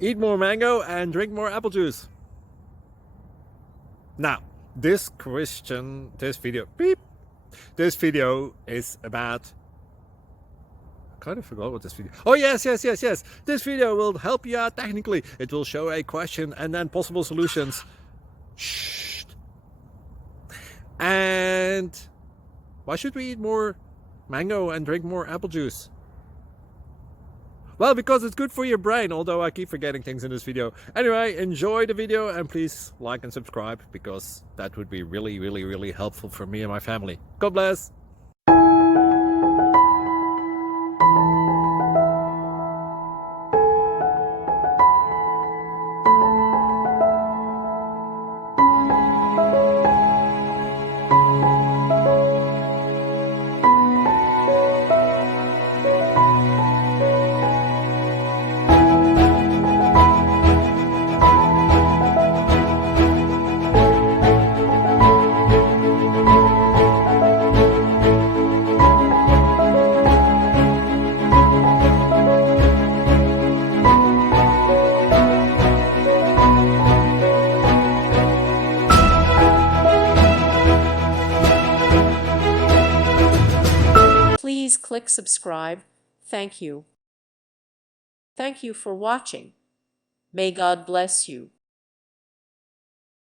Eat more mango and drink more apple juice. Now, this video is about, I kind of forgot what this video. Oh, yes. This video will help you out technically. It will show a question and then possible solutions. Shh. And why should we eat more mango and drink more apple juice? Well, because it's good for your brain, although I keep forgetting things in this video. Anyway, enjoy the video and please like and subscribe, because that would be really helpful for me and my family. God bless! Please click subscribe. Thank you. Thank you for watching. May God bless you.